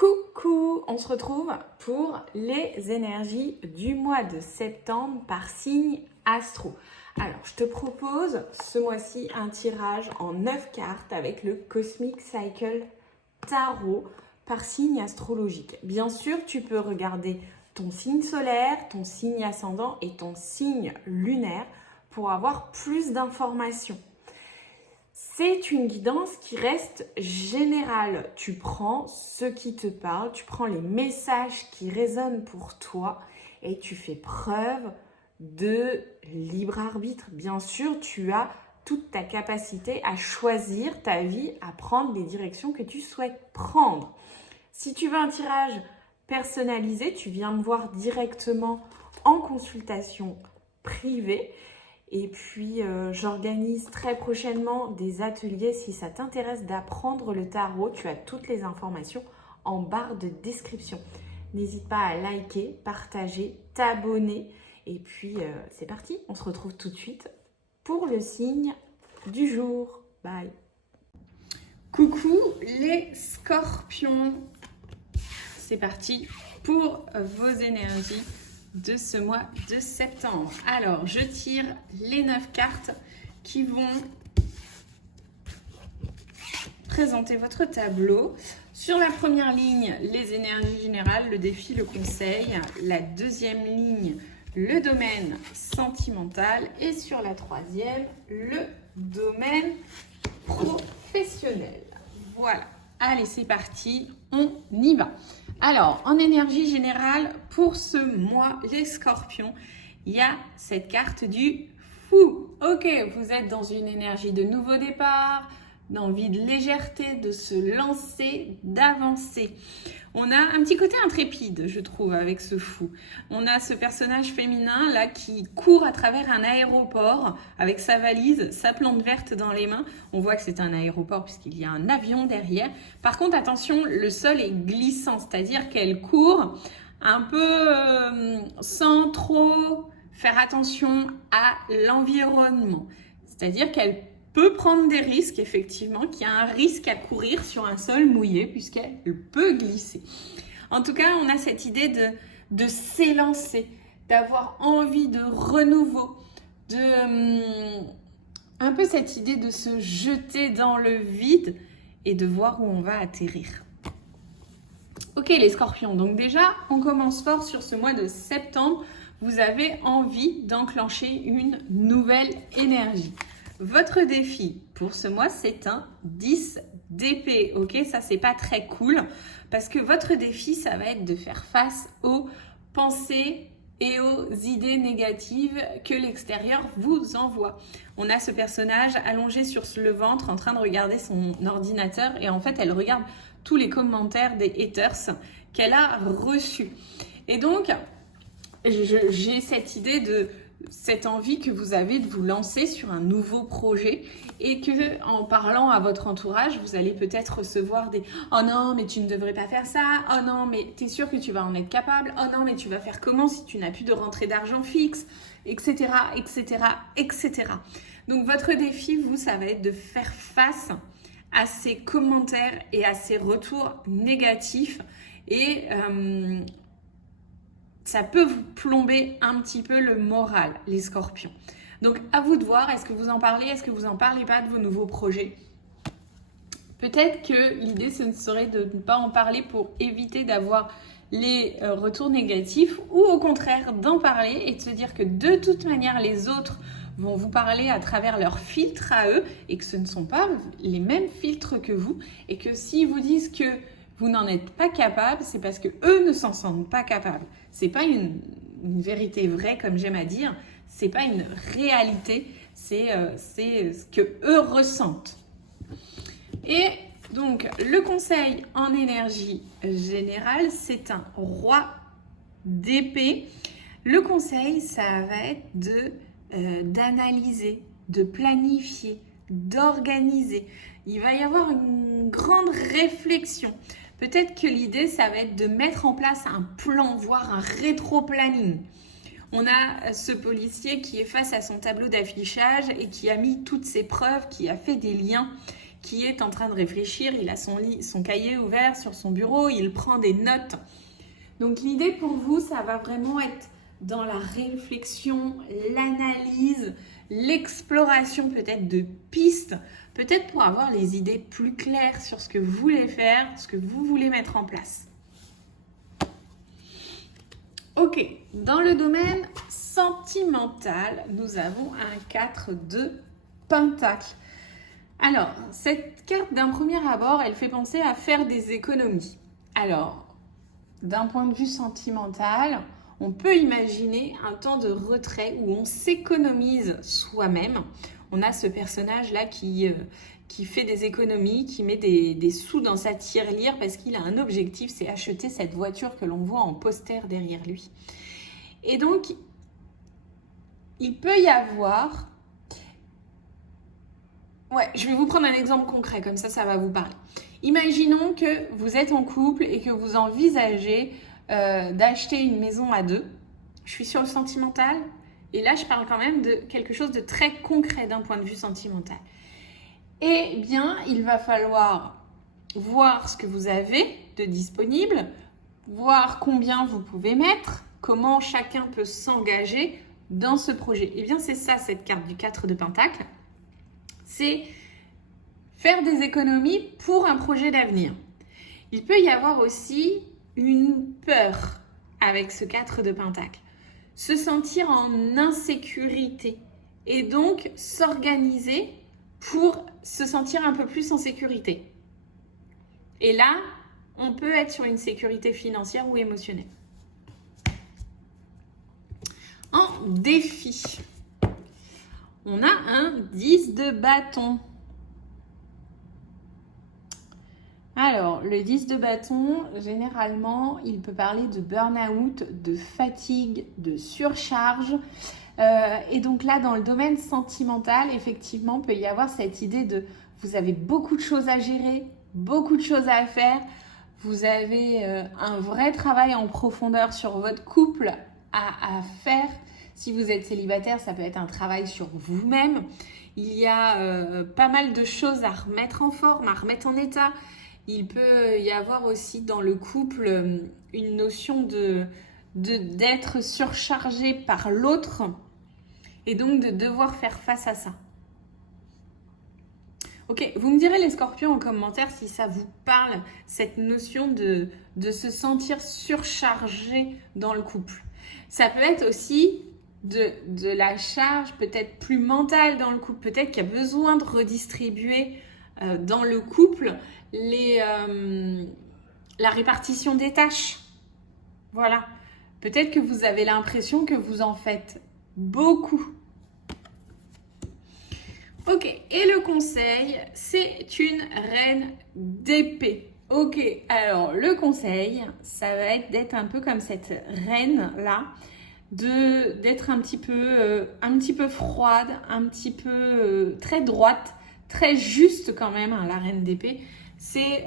Coucou, on se retrouve pour les énergies du mois de septembre par signe astro. Alors, je te propose ce mois-ci un tirage en 9 cartes avec le Cosmic Cycle Tarot par signe astrologique. Bien sûr, tu peux regarder ton signe solaire, ton signe ascendant et ton signe lunaire pour avoir plus d'informations. C'est une guidance qui reste générale. Tu prends ce qui te parle, tu prends les messages qui résonnent pour toi et tu fais preuve de libre arbitre. Bien sûr, tu as toute ta capacité à choisir ta vie, à prendre les directions que tu souhaites prendre. Si tu veux un tirage personnalisé, tu viens me voir directement en consultation privée. Et puis, j'organise très prochainement des ateliers. Si ça t'intéresse d'apprendre le tarot, tu as toutes les informations en barre de description. N'hésite pas à liker, partager, t'abonner. Et puis, c'est parti. On se retrouve tout de suite pour le signe du jour. Bye. Coucou les scorpions. C'est parti pour vos énergies de ce mois de septembre. Alors, je tire les 9 cartes qui vont présenter votre tableau. Sur la première ligne, les énergies générales, le défi, le conseil. La deuxième ligne, le domaine sentimental. Et sur la troisième, le domaine professionnel. Voilà. Allez, c'est parti, on y va. Alors, en énergie générale, pour ce mois, les scorpions, il y a cette carte du fou. Ok, vous êtes dans une énergie de nouveau départ, d'envie de légèreté, de se lancer, d'avancer. On a un petit côté intrépide, je trouve, avec ce fou. On a ce personnage féminin là qui court à travers un aéroport avec sa valise, sa plante verte dans les mains. On voit que c'est un aéroport puisqu'il y a un avion derrière. Par contre, attention, le sol est glissant, c'est-à-dire qu'elle court un peu sans trop faire attention à l'environnement. C'est-à-dire qu'elle peut prendre des risques, effectivement, qu'il y a un risque à courir sur un sol mouillé puisqu'elle peut glisser. En tout cas, on a cette idée de s'élancer, d'avoir envie de renouveau, un peu cette idée de se jeter dans le vide et de voir où on va atterrir. Ok les scorpions, donc déjà, on commence fort sur ce mois de septembre. Vous avez envie d'enclencher une nouvelle énergie. Votre défi pour ce mois, c'est un 10 d'épée, ok? Ça, c'est pas très cool parce que votre défi, ça va être de faire face aux pensées et aux idées négatives que l'extérieur vous envoie. On a ce personnage allongé sur le ventre en train de regarder son ordinateur et en fait, elle regarde tous les commentaires des haters qu'elle a reçus. Et donc, j'ai cette idée cette envie que vous avez de vous lancer sur un nouveau projet et que en parlant à votre entourage, vous allez peut-être recevoir des « Oh non, mais tu ne devrais pas faire ça. Oh non, mais tu es sûr que tu vas en être capable. Oh non, mais tu vas faire comment si tu n'as plus de rentrée d'argent fixe, etc., etc., etc. » Donc, votre défi, vous, ça va être de faire face à ces commentaires et à ces retours négatifs et ça peut vous plomber un petit peu le moral, les scorpions. Donc, à vous de voir, est-ce que vous en parlez, est-ce que vous n'en parlez pas de vos nouveaux projets? Peut-être que l'idée, ce serait de ne pas en parler pour éviter d'avoir les retours négatifs ou au contraire d'en parler et de se dire que de toute manière, les autres vont vous parler à travers leurs filtres à eux et que ce ne sont pas les mêmes filtres que vous et que s'ils vous disent que vous n'en êtes pas capable, c'est parce que eux ne s'en sentent pas capables. C'est pas une vérité vraie, comme j'aime à dire. C'est pas une réalité. C'est ce que eux ressentent. Et donc, le conseil en énergie générale, c'est un roi d'épée. Le conseil, ça va être d'analyser, de planifier, d'organiser. Il va y avoir une grande réflexion. Peut-être que l'idée, ça va être de mettre en place un plan, voire un rétro-planning. On a ce policier qui est face à son tableau d'affichage et qui a mis toutes ses preuves, qui a fait des liens, qui est en train de réfléchir. Il a son cahier ouvert sur son bureau, il prend des notes. Donc l'idée pour vous, ça va vraiment être dans la réflexion, l'analyse, l'exploration peut-être de pistes, peut-être pour avoir les idées plus claires sur ce que vous voulez faire, ce que vous voulez mettre en place. Ok, dans le domaine sentimental, nous avons un 4 de Pentacle. Alors, cette carte d'un premier abord, elle fait penser à faire des économies. Alors, d'un point de vue sentimental, on peut imaginer un temps de retrait où on s'économise soi-même. On a ce personnage-là qui fait des économies, qui met des sous dans sa tirelire parce qu'il a un objectif, c'est acheter cette voiture que l'on voit en poster derrière lui. Et donc, il peut y avoir... Ouais, je vais vous prendre un exemple concret, comme ça va vous parler. Imaginons que vous êtes en couple et que vous envisagez d'acheter une maison à deux. Je suis sur le sentimental et là, je parle quand même de quelque chose de très concret d'un point de vue sentimental. Eh bien, il va falloir voir ce que vous avez de disponible, voir combien vous pouvez mettre, comment chacun peut s'engager dans ce projet. Eh bien, c'est ça, cette carte du 4 de Pentacle. C'est faire des économies pour un projet d'avenir. Il peut y avoir aussi une peur avec ce 4 de Pentacle. Se sentir en insécurité et donc s'organiser pour se sentir un peu plus en sécurité. Et là, on peut être sur une sécurité financière ou émotionnelle. En défi, on a un 10 de bâton. Alors, le 10 de bâton, généralement, il peut parler de burn-out, de fatigue, de surcharge. Et donc là, dans le domaine sentimental, effectivement, peut y avoir cette idée de vous avez beaucoup de choses à gérer, beaucoup de choses à faire. Vous avez un vrai travail en profondeur sur votre couple à faire. Si vous êtes célibataire, ça peut être un travail sur vous-même. Il y a pas mal de choses à remettre en forme, à remettre en état. Il peut y avoir aussi dans le couple une notion d'être surchargé par l'autre et donc de devoir faire face à ça. Ok, vous me direz les scorpions en commentaire si ça vous parle, cette notion de se sentir surchargé dans le couple. Ça peut être aussi de la charge peut-être plus mentale dans le couple, peut-être qu'il y a besoin de redistribuer dans le couple la répartition des tâches. Voilà. Peut-être que vous avez l'impression que vous en faites beaucoup. Ok, et le conseil, c'est une reine d'épée. Ok, alors le conseil, ça va être d'être un peu comme cette reine-là, d'être un petit peu froide, un petit peu très droite, très juste quand même, hein, la reine d'épée. C'est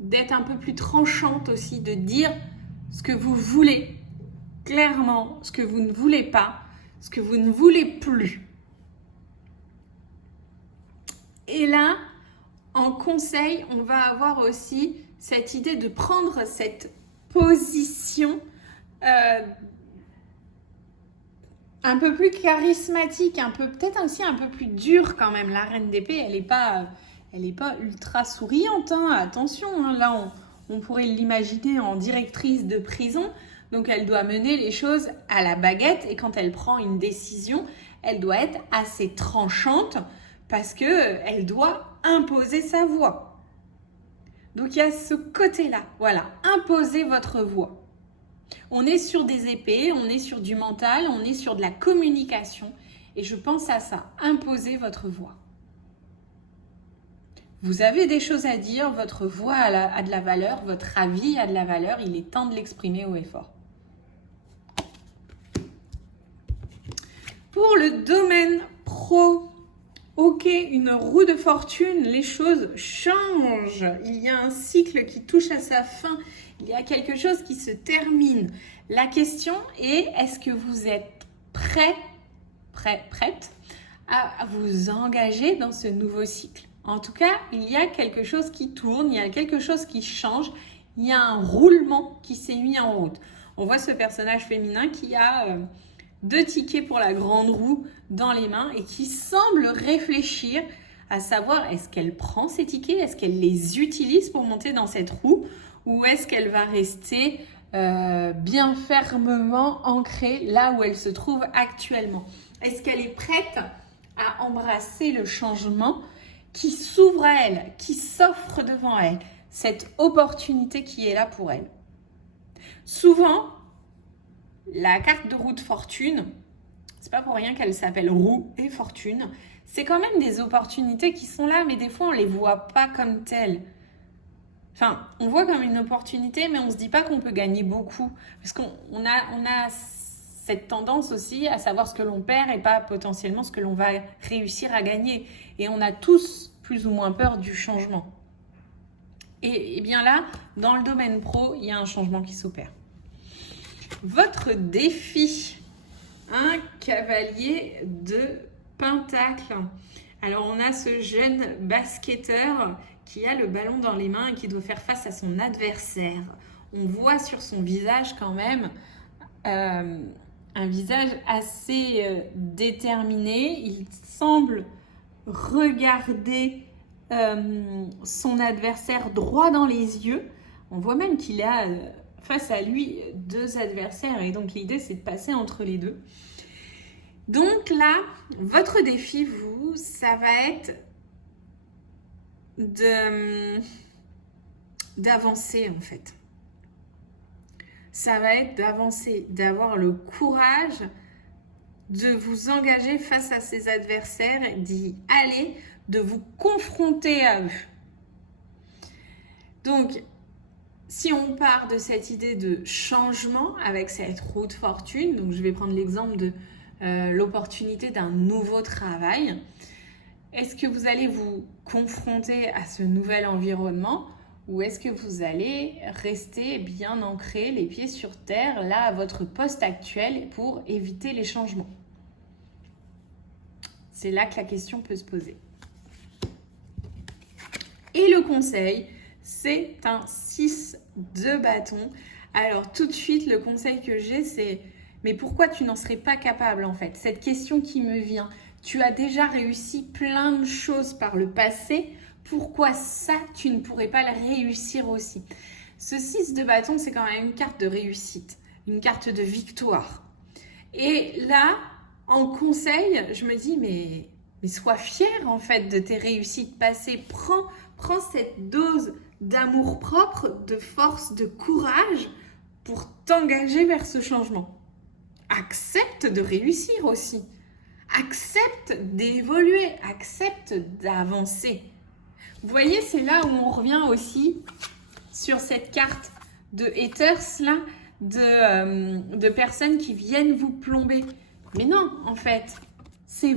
d'être un peu plus tranchante aussi, de dire ce que vous voulez clairement, ce que vous ne voulez pas, ce que vous ne voulez plus. Et là, en conseil, on va avoir aussi cette idée de prendre cette position un peu plus charismatique, peut-être aussi un peu plus dure quand même. La reine d'épée, elle n'est pas ultra souriante, hein. Attention, hein. Là, on pourrait l'imaginer en directrice de prison. Donc, elle doit mener les choses à la baguette et quand elle prend une décision, elle doit être assez tranchante parce qu'elle doit imposer sa voix. Donc, il y a ce côté-là. Voilà, imposez votre voix. On est sur des épées, on est sur du mental, on est sur de la communication. Et je pense à ça, imposez votre voix. Vous avez des choses à dire, votre voix a de la valeur, votre avis a de la valeur, il est temps de l'exprimer haut et fort. Pour le domaine pro, ok, une roue de fortune, les choses changent. Il y a un cycle qui touche à sa fin. Il y a quelque chose qui se termine. La question est, est-ce que vous êtes prête à vous engager dans ce nouveau cycle? En tout cas, il y a quelque chose qui tourne, il y a quelque chose qui change, il y a un roulement qui s'est mis en route. On voit ce personnage féminin qui a 2 tickets pour la grande roue dans les mains et qui semble réfléchir à savoir est-ce qu'elle prend ces tickets, est-ce qu'elle les utilise pour monter dans cette roue ou est-ce qu'elle va rester bien fermement ancrée là où elle se trouve actuellement. Est-ce qu'elle est prête à embrasser le changement qui s'ouvre à elle, qui s'offre devant elle, cette opportunité qui est là pour elle. Souvent, la carte de roue de fortune, c'est pas pour rien qu'elle s'appelle roue et fortune, c'est quand même des opportunités qui sont là, mais des fois on les voit pas comme telles. Enfin, on voit comme une opportunité, mais on se dit pas qu'on peut gagner beaucoup, parce qu'on a cette tendance aussi à savoir ce que l'on perd et pas potentiellement ce que l'on va réussir à gagner. Et on a tous plus ou moins peur du changement. Et bien là, dans le domaine pro, il y a un changement qui s'opère. Votre défi, un cavalier de pentacle. Alors on a ce jeune basketteur qui a le ballon dans les mains et qui doit faire face à son adversaire. On voit sur son visage quand même un visage assez déterminé. Il semble regarder son adversaire droit dans les yeux. On voit même qu'il a face à lui 2 adversaires et donc l'idée c'est de passer entre les deux. Donc là, votre défi, vous, ça va être d'avancer en fait. Ça va être d'avancer, d'avoir le courage de vous engager face à ces adversaires, d'y aller, de vous confronter à eux. Donc, si on part de cette idée de changement avec cette roue de fortune, donc je vais prendre l'exemple de l'opportunité d'un nouveau travail, est-ce que vous allez vous confronter à ce nouvel environnement ou est-ce que vous allez rester bien ancré, les pieds sur terre, là à votre poste actuel pour éviter les changements? C'est là que la question peut se poser. Et le conseil, c'est un 6 de bâton. Alors tout de suite, le conseil que j'ai, c'est mais pourquoi tu n'en serais pas capable en fait? Cette question qui me vient. Tu as déjà réussi plein de choses par le passé. Pourquoi ça, tu ne pourrais pas le réussir aussi? Ce 6 de bâton, c'est quand même une carte de réussite, une carte de victoire. Et là, en conseil, je me dis, mais sois fier en fait de tes réussites passées. Prends cette dose d'amour-propre, de force, de courage pour t'engager vers ce changement. Accepte de réussir aussi. Accepte d'évoluer, accepte d'avancer. Vous voyez, c'est là où on revient aussi sur cette carte de haters là, de personnes qui viennent vous plomber. Mais non, en fait, c'est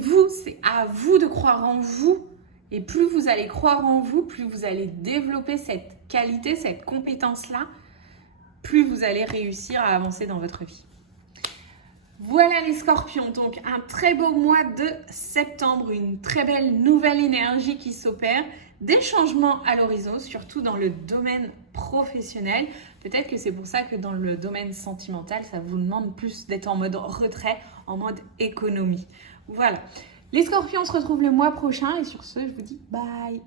à vous de croire en vous. Et plus vous allez croire en vous, plus vous allez développer cette qualité, cette compétence-là, plus vous allez réussir à avancer dans votre vie. Voilà les scorpions, donc un très beau mois de septembre, une très belle nouvelle énergie qui s'opère, des changements à l'horizon, surtout dans le domaine professionnel. Peut-être que c'est pour ça que dans le domaine sentimental, ça vous demande plus d'être en mode retrait, en mode économie. Voilà. Les scorpions, on se retrouve le mois prochain et sur ce, je vous dis bye.